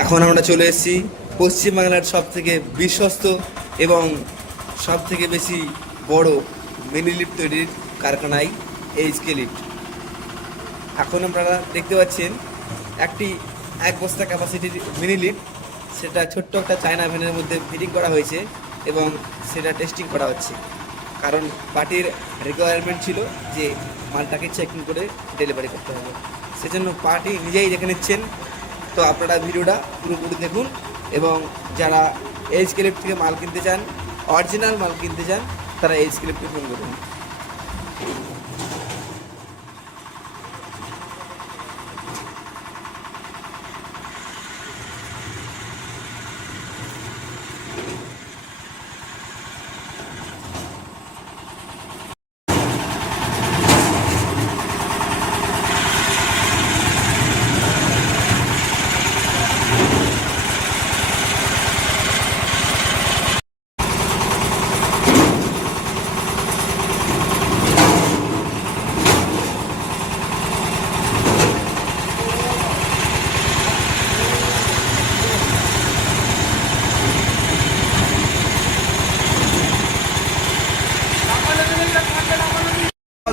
এখন আমরা চলে এসেছি পশ্চিমবাংলার সব থেকে বিশ্বস্ত এবং সব থেকে বেশি বড় মিনি লিফট তৈরির কারখানায় এইচকে লিফট। এখন আপনারা দেখতে পাচ্ছেন একটি 1 বস্তা ক্যাপাসিটির মিনি লিফট, সেটা ছোট্ট একটা চায়না ভ্যানের মধ্যে ফিটিং করা হয়েছে এবং সেটা টেস্টিং করা হচ্ছে। কারণ পার্টির রিকোয়ারমেন্ট ছিল যে মালটাকে চেকিং করে ডেলিভারি করতে হবে, সেজন্য পার্টি নিজেই দেখে নিচ্ছেন। তো আপনারা ভিডিওটা পুরোপুরি দেখুন এবং যারা এইচকে লিফট থেকে মাল কিনতে চান, অরিজিনাল মাল কিনতে চান, তারা এইচকে লিফটে ফোন করুন।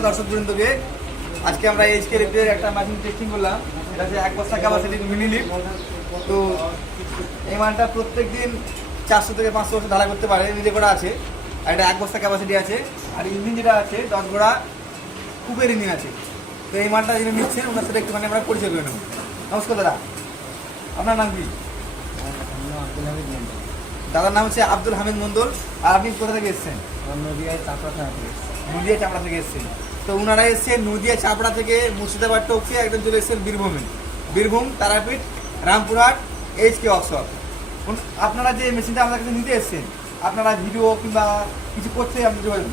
দর্শক বৃন্দকে আজকে আমরা এইচকে লিফটের একটা মেশিন টেস্টিং করলাম। এটা হচ্ছে 1 বস্তা ক্যাপাসিটির মিনি লিফট। তো এই মালটা প্রত্যেক দিন 400 থেকে 500 বছর ঢালা করতে পারে, নিজে করা আছে। আর এটা 1 বস্তা ক্যাপাসিটি আছে। আর ইঞ্জিন যেটা আছে 10 ঘোড়া কুপের ইঞ্জিন আছে। তো এই মালটা যিনি নিচ্ছেন ওনার সাথে একটুখানি আমরা পরিচয় করে নেব। নমস্কার দাদা, আপনার নাম কি? দাদার নাম হচ্ছে আব্দুল হামিদ মন্ডল। আর আপনি কোথা থেকে এসেছেন? নদিয়া চাপড়া থেকে এসেছেন। তো ওনারা এসেছেন নদিয়া চাপড়া থেকে মুর্শিদাবাদ টপকে একদম চলে এসেছেন বীরভূম তারাপীঠ রামপুরহাট এইচকে ওয়ার্কশপ। আপনারা যে মেশিনটা আমাদের কাছে নিতে এসেছেন, আপনারা ভিডিও কিংবা কিছু করতে আপনি যোগাযোগ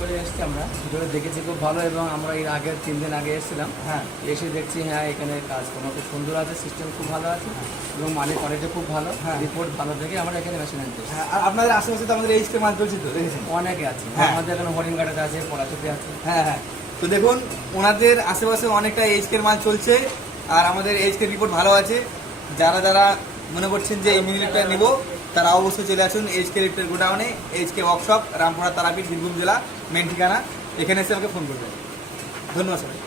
করে এসেছি। আমরা ভিডিও দেখেছি খুব ভালো, এবং আমরা এর আগের 3 দিন আগে এসেছিলাম। হ্যাঁ, এসে দেখছি হ্যাঁ এখানে কাজকর্ম খুব সুন্দর আছে, সিস্টেম খুব ভালো আছে এবং মালের কোয়ালিটি খুব ভালো, রিপোর্ট ভালো থেকে আমরা এখানে মেশিন আনতে। হ্যাঁ, আর আপনাদের আশেপাশে তো আমাদের এইচকে মাল চলছে, তো দেখেছেন অনেকে আছে। আমাদের এখানে হরিণঘাটাতে আছে, পড়াচুপি আছে। হ্যাঁ, তো দেখুন ওনাদের আশেপাশে অনেকটা এইচকের মাল চলছে আর আমাদের এইচকে রিপোর্ট ভালো আছে। যারা মনে করছেন যে এই মিনি লিফটটা নেব, তারা অবশ্যই চলে আসুন এইচকে লিফটের গোডাউনে, এইচকে ওয়ার্কশপ, রামপুরহাট তারাপীঠ, বীরভূম জেলা, মেন ঠিকানা। এখানে এসে আমাকে ফোন করবেন। ধন্যবাদ সবাই।